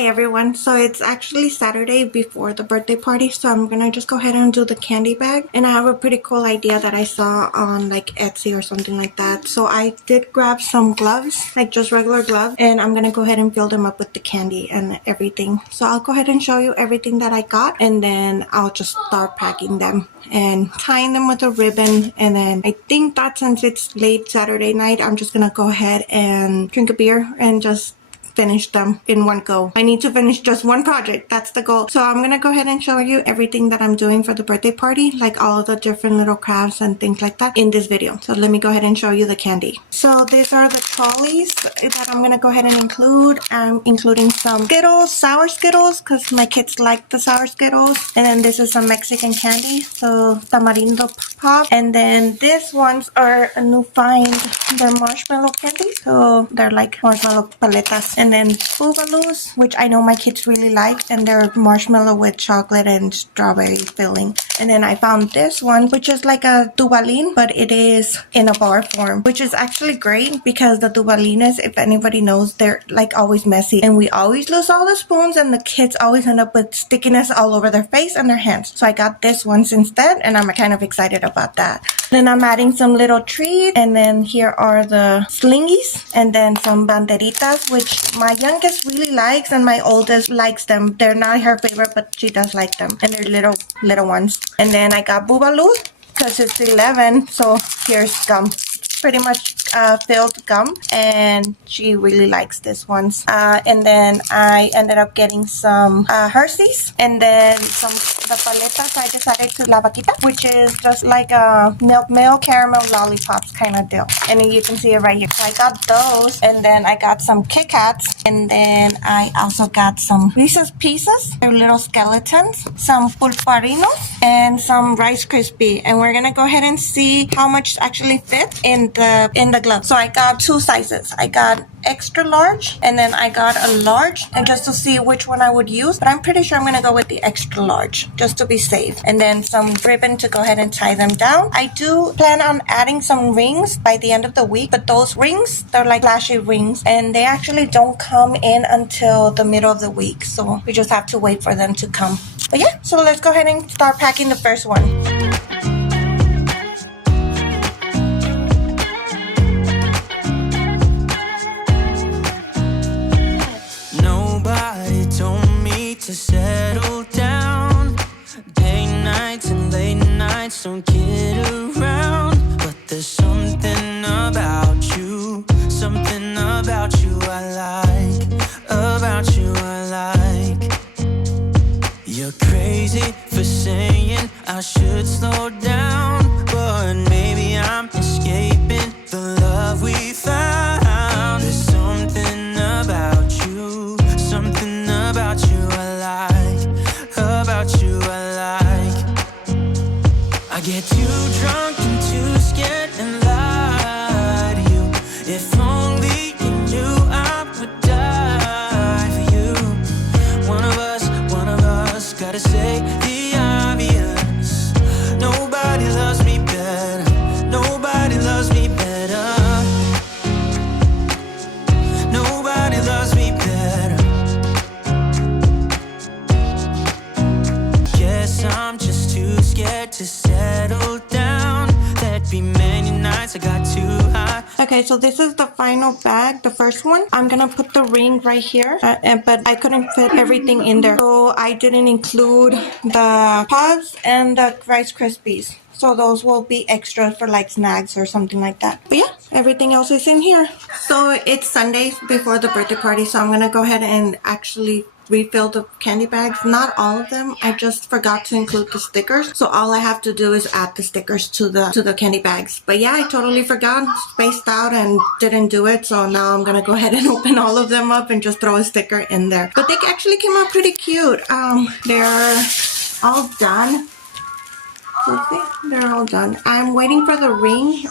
Hi everyone, so it's actually Saturday before the birthday party, so I'm gonna just go ahead and do the candy bag. And I have a pretty cool idea that I saw on like Etsy or something like that. So I did grab some gloves, like just regular gloves, and I'm gonna go ahead and fill them up with the candy and everything. So I'll go ahead and show you everything that I got, and then I'll just start packing them and tying them with a ribbon. And then I think that since it's late Saturday night, I'm just gonna go ahead and drink a beer and just finish them in one go. I need to finish just one project. That's the goal. So I'm gonna go ahead and show you everything that I'm doing for the birthday party, like all of the different little crafts and things like that in this video. So let me go ahead and show you the candy. So these are the trolleys that I'm gonna go ahead and include. I'm including some Skittles, sour Skittles, because my kids like the sour Skittles. And then this is some Mexican candy, so tamarindo pop. And then these ones are a new find. They're marshmallow candy, so they're like marshmallow paletas. And then boobaloo, which I know my kids really like, and they're marshmallow with chocolate and strawberry filling. And then I found this one, which is like a tubalin, but it is in a bar form, which is actually great because the tubalines, if anybody knows, they're like always messy, and we always lose all the spoons, and the kids always end up with stickiness all over their face and their hands. So I got this one instead, and I'm kind of excited about that. Then I'm adding some little treats, and then here are the slingies, and then some banderitas, which my youngest really likes, and my oldest likes them. They're not her favorite, but she does like them, and they're little ones. And then I got boobaloo because it's 11, so here's gum. Pretty much filled gum, and she really likes this ones. And then I ended up getting some Hershey's, and then the paletas. I decided to la vaquita, which is just like a milk caramel lollipops kind of deal. And you can see it right here. So I got those, and then I got some Kit Kats, and then I also got some Reese's Pieces. They're little skeletons, some pulparinos, and some Rice Krispie. And we're gonna go ahead and see how much actually fits in the glove. So I got two sizes. I got extra large, and then I got a large, and just to see which one I would use, but I'm pretty sure I'm gonna go with the extra large just to be safe. And then some ribbon to go ahead and tie them down. I do plan on adding some rings by the end of the week, but those rings, they're like flashy rings, and they actually don't come in until the middle of the week, so we just have to wait for them to come. But yeah, so let's go ahead and start packing the first one. To settle down, day nights and late nights don't get around, but there's something about you I like. You're crazy for saying I should slow down, but maybe I'm escaping the love we found. There's something about you I get too drunk and too scared and lie to you. If only you knew I would die for you. One of us gotta say the obvious. Nobody loves me better. Nobody loves me better. Nobody loves me better. Guess I'm just too scared to settle down. There'd be many nights I got too high. Okay, so this is the final bag, the first one. I'm gonna put the ring right here, but I couldn't fit everything in there, so I didn't include the pods and the Rice Krispies. So those will be extra for like snacks or something like that. But yeah, everything else is in here. So it's Sunday before the birthday party, so I'm gonna go ahead and actually refill the candy bags. Not all of them. I just forgot to include the stickers, so all I have to do is add the stickers to the candy bags. But yeah, I totally forgot, spaced out, and didn't do it. So now I'm gonna go ahead and open all of them up and just throw a sticker in there. But they actually came out pretty cute. They're all done. They're all done. I'm waiting for the ring,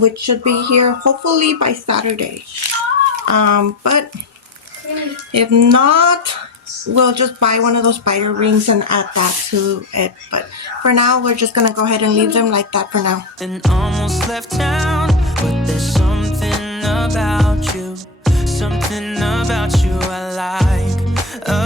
which should be here hopefully by Saturday. But if not, we'll just buy one of those spider rings and add that to it. But for now, we're just gonna go ahead and leave them like that for now. And almost left town, but there's something about you I like.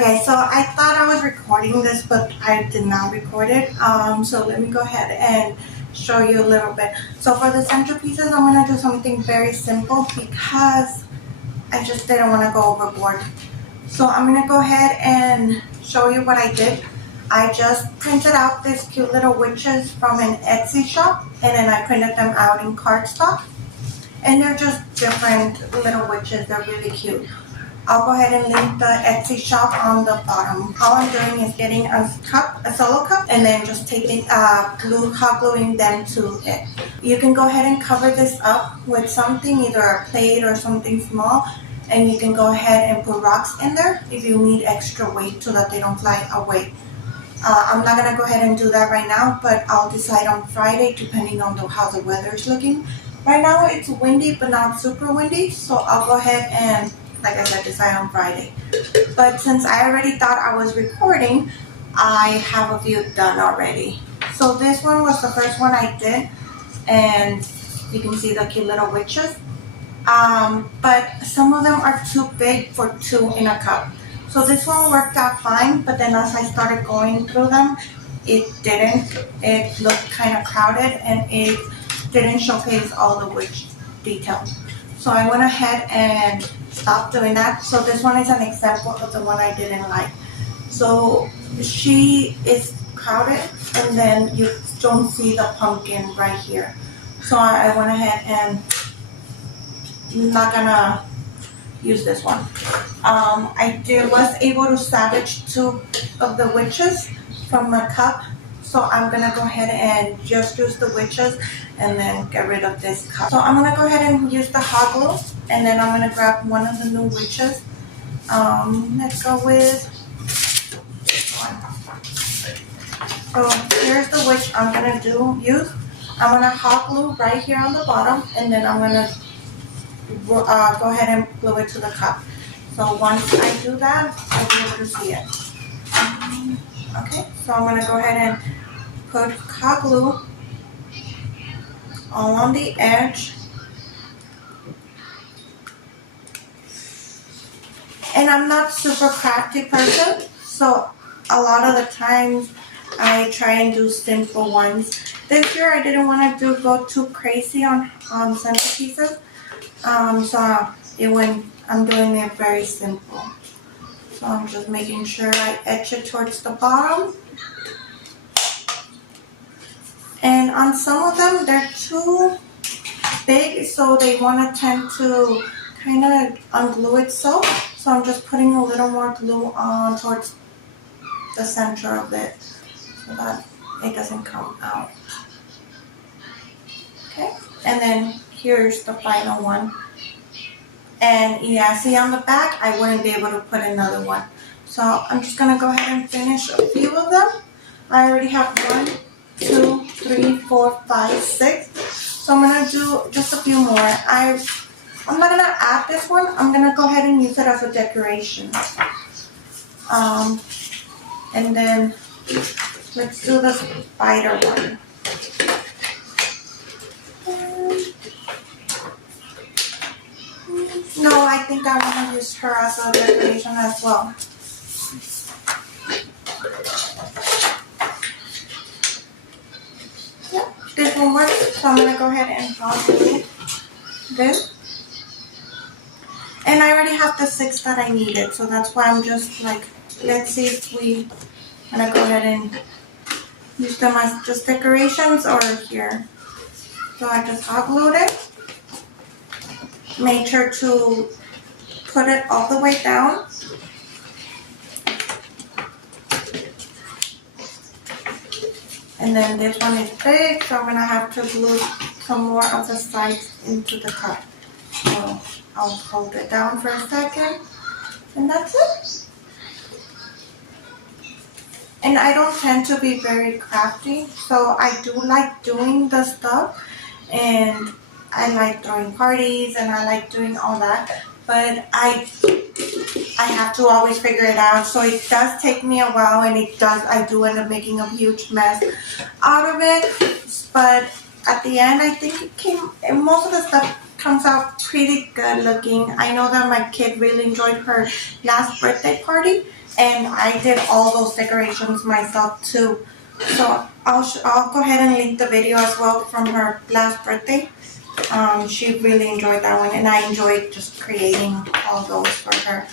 Okay, so I thought I was recording this, but I did not record it. So let me go ahead and show you a little bit. So for the centerpieces, I'm gonna do something very simple because I just didn't want to go overboard. So I'm gonna go ahead and show you what I did. I just printed out these cute little witches from an Etsy shop, and then I printed them out in cardstock. And they're just different little witches. They're really cute. I'll go ahead and link the Etsy shop on the bottom. All I'm doing is getting a solo cup, and then just taking hot gluing them to it. You can go ahead and cover this up with something, either a plate or something small, and you can go ahead and put rocks in there if you need extra weight so that they don't fly away. I'm not gonna go ahead and do that right now, but I'll decide on Friday depending on how the weather is looking. Right now it's windy, but not super windy, so I'll go ahead and, like I said, decide on Friday. But since I already thought I was recording, I have a few done already. So this one was the first one I did, and you can see the cute little witches. But some of them are too big for two in a cup. So this one worked out fine, but then as I started going through them, it didn't. It looked kind of crowded, and it didn't showcase all the witch details. So I went ahead and stopped doing that. So this one is an example of the one I didn't like. So she is crowded, and then you don't see the pumpkin right here. So I went ahead and I'm not gonna use this one. I was able to salvage two of the witches from a cup. So I'm gonna go ahead and just use the witches and then get rid of this cup. So I'm gonna go ahead and use the hot glue, and then I'm gonna grab one of the new witches. Let's go with this one. So here's the witch I'm gonna use. I'm gonna hot glue right here on the bottom, and then I'm gonna go ahead and glue it to the cup. So once I do that, I'll be able to see it. Okay, so I'm gonna go ahead and put hot glue all on the edge. And I'm not super crafty person, so a lot of the times I try and do simple ones. This year I didn't want to go too crazy on centerpieces, so I'm doing it very simple. So I'm just making sure I etch it towards the bottom. And on some of them, they're too big, so they want to tend to kind of unglue itself. So I'm just putting a little more glue on towards the center of it so that it doesn't come out. Okay, and then here's the final one. And yeah, see on the back, I wouldn't be able to put another one. So I'm just gonna go ahead and finish a few of them. I already have 1, 2, 3, 4, 5, 6. So I'm gonna do just a few more. I'm not gonna add this one. I'm gonna go ahead and use it as a decoration. And then let's do the spider one. No, I think I want to use her as a decoration as well. Yeah, this one works, so I'm going to go ahead and do this. And I already have the 6 that I needed, so that's why I'm just like, let's see if I'm going to go ahead and use them as just decorations or here. So I just hot glued it. Make sure to put it all the way down. And then this one is big, so I'm going to have to glue some more of the sides into the cup. So I'll hold it down for a second, and that's it. And I don't tend to be very crafty, so I do like doing the stuff, and I like throwing parties, and I like doing all that, but I have to always figure it out, so it does take me a while, and I do end up making a huge mess out of it, but at the end, I think most of the stuff comes out pretty good looking. I know that my kid really enjoyed her last birthday party, and I did all those decorations myself too. So I'll go ahead and link the video as well from her last birthday. She really enjoyed that one, and I enjoyed just creating all those for her.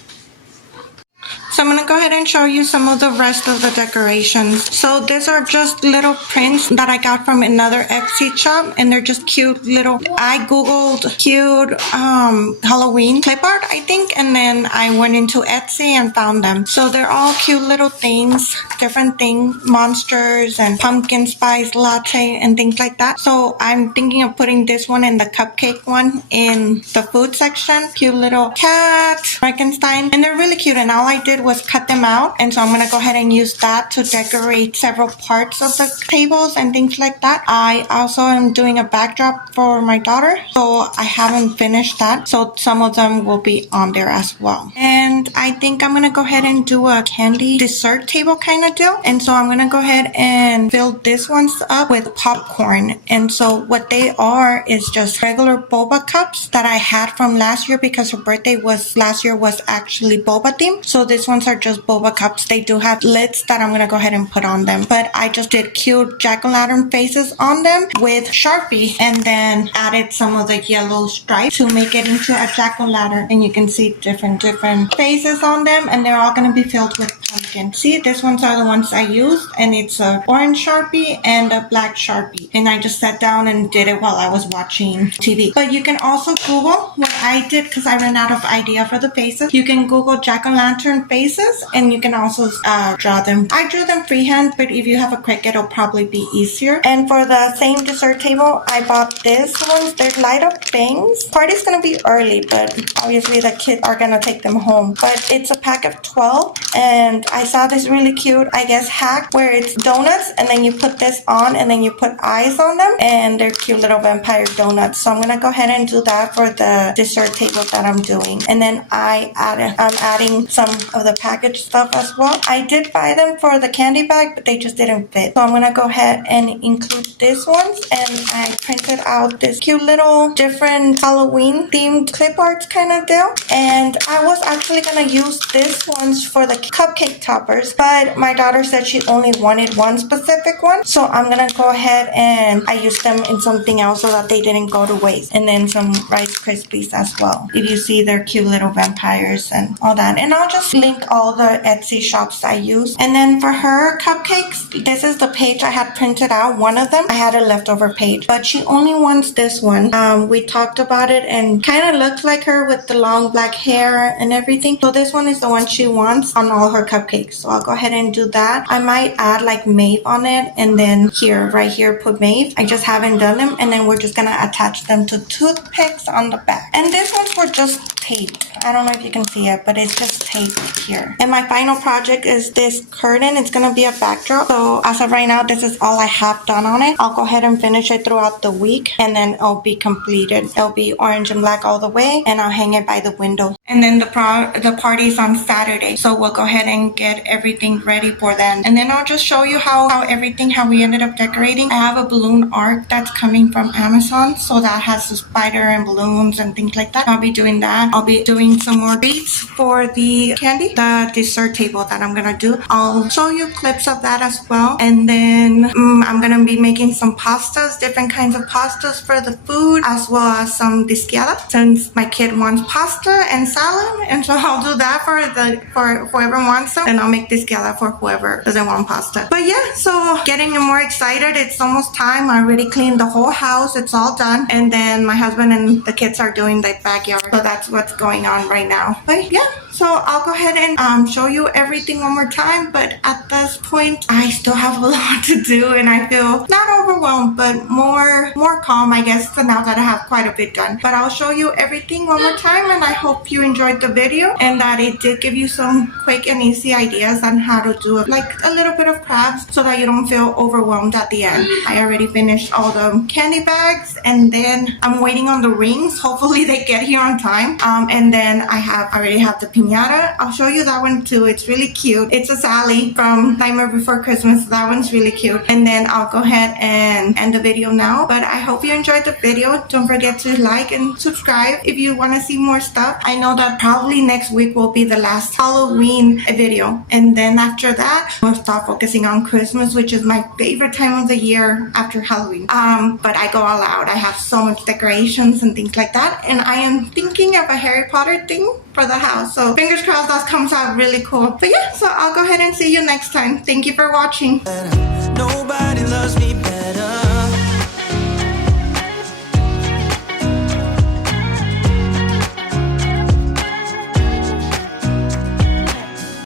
So I'm going to go ahead and show you some of the rest of the decorations. So these are just little prints that I got from another Etsy shop, and they're just cute little, I googled cute Halloween clip art, I think, and then I went into Etsy and found them. So they're all cute little things, different things, monsters and pumpkin spice latte and things like that. So I'm thinking of putting this one and the cupcake one in the food section. Cute little cat, Frankenstein, and they're really cute, and all I did was cut them out, and so I'm going to go ahead and use that to decorate several parts of the tables and things like that. I also am doing a backdrop for my daughter, so I haven't finished that, so some of them will be on there as well. And I think I'm going to go ahead and do a candy dessert table kind of deal, and so I'm going to go ahead and fill this ones up with popcorn. And so what they are is just regular boba cups that I had from last year, because her birthday was last year was actually boba themed. So these ones are just boba cups. They do have lids that I'm going to go ahead and put on them, but I just did cute jack-o'-lantern faces on them with Sharpie, and then added some of the yellow stripes to make it into a jack-o'-lantern. And you can see different faces on them, and they're all going to be filled with pumpkin. See, these ones are the ones I used, and it's a orange Sharpie and a black Sharpie, and I just sat down and did it while I was watching TV. But you can also Google what I did, because I ran out of idea for the faces. You can Google jack-o'-lantern faces, and you can also draw them. I drew them freehand, but if you have a Cricut, it'll probably be easier. And for the same dessert table, I bought this ones. They're light up bangs. Party's gonna be early, but obviously the kids are gonna take them home. But it's a pack of 12, and I saw this really cute, I guess, hack where it's donuts, and then you put this on, and then you put eyes on them, and they're cute little vampire donuts. So I'm gonna go ahead and do that for the dessert table that I'm doing. And then I'm adding some of the packaged stuff as well. I did buy them for the candy bag, but they just didn't fit. So I'm gonna go ahead and include these ones, and I printed out this cute little different Halloween themed clip art kind of deal. And I was actually gonna use these ones for the cupcake toppers, but my daughter said she only wanted one specific one. So I'm gonna go ahead and I used them in something else so that they didn't go to waste. And then some Rice Krispies as well. If you see, they're cute little vampires and all that. And I'll just link all the Etsy shops I use. And then for her cupcakes, this is the page I had printed out. One of them, I had a leftover page, but she only wants this one. We talked about it, and kind of looks like her with the long black hair and everything. So this one is the one she wants on all her cupcakes. So I'll go ahead and do that. I might add like Maeve on it, and then here, right here, put Maeve. I just haven't done them, and then we're just gonna attach them to toothpicks on the back. And these ones were just taped. I don't know if you can see it, but it's just taped here. And my final project is this curtain. It's gonna be a backdrop. So as of right now, this is all I have done on it. I'll go ahead and finish it throughout the week, and then it'll be completed. It'll be orange and black all the way, and I'll hang it by the window. And then the party's on Saturday, so we'll go ahead and get everything ready for then. And then I'll just show you how we ended up decorating. I have a balloon art that's coming from Amazon, so that has the spider and balloons and things like that. I'll be doing that. I'll be doing some more beads for the candy, the dessert table that I'm gonna do. I'll show you clips of that as well. And then I'm gonna be making some pastas, different kinds of pastas for the food, as well as some disquiada, since my kid wants pasta and salad, and so I'll do that for whoever wants them, and I'll make disquiada for whoever doesn't want pasta. But yeah, so getting more excited. It's almost time. I already cleaned the whole house. It's all done, and then my husband and the kids are doing the backyard, so that's what's going on right now. But yeah, so I'll go ahead and show you everything one more time. But at this point, I still have a lot to do, and I feel not overwhelmed, but more calm, I guess, now that I have quite a bit done. But I'll show you everything one more time, and I hope you enjoyed the video and that it did give you some quick and easy ideas on how to do it, like a little bit of crafts, so that you don't feel overwhelmed at the end. I already finished all the candy bags, and then I'm waiting on the rings. Hopefully they get here on time. And then I already have the pink Piñata. I'll show you that one too. It's really cute. It's a Sally from Nightmare Before Christmas. That one's really cute. And then I'll go ahead and end the video now. But I hope you enjoyed the video. Don't forget to like and subscribe if you want to see more stuff. I know that probably next week will be the last Halloween video. And then after that, we'll start focusing on Christmas, which is my favorite time of the year after Halloween. But I go all out. I have so much decorations and things like that. And I am thinking of a Harry Potter thing for the house. So fingers crossed that comes out really cool. But yeah, so I'll go ahead and see you next time. Thank you for watching. Nobody loves me better.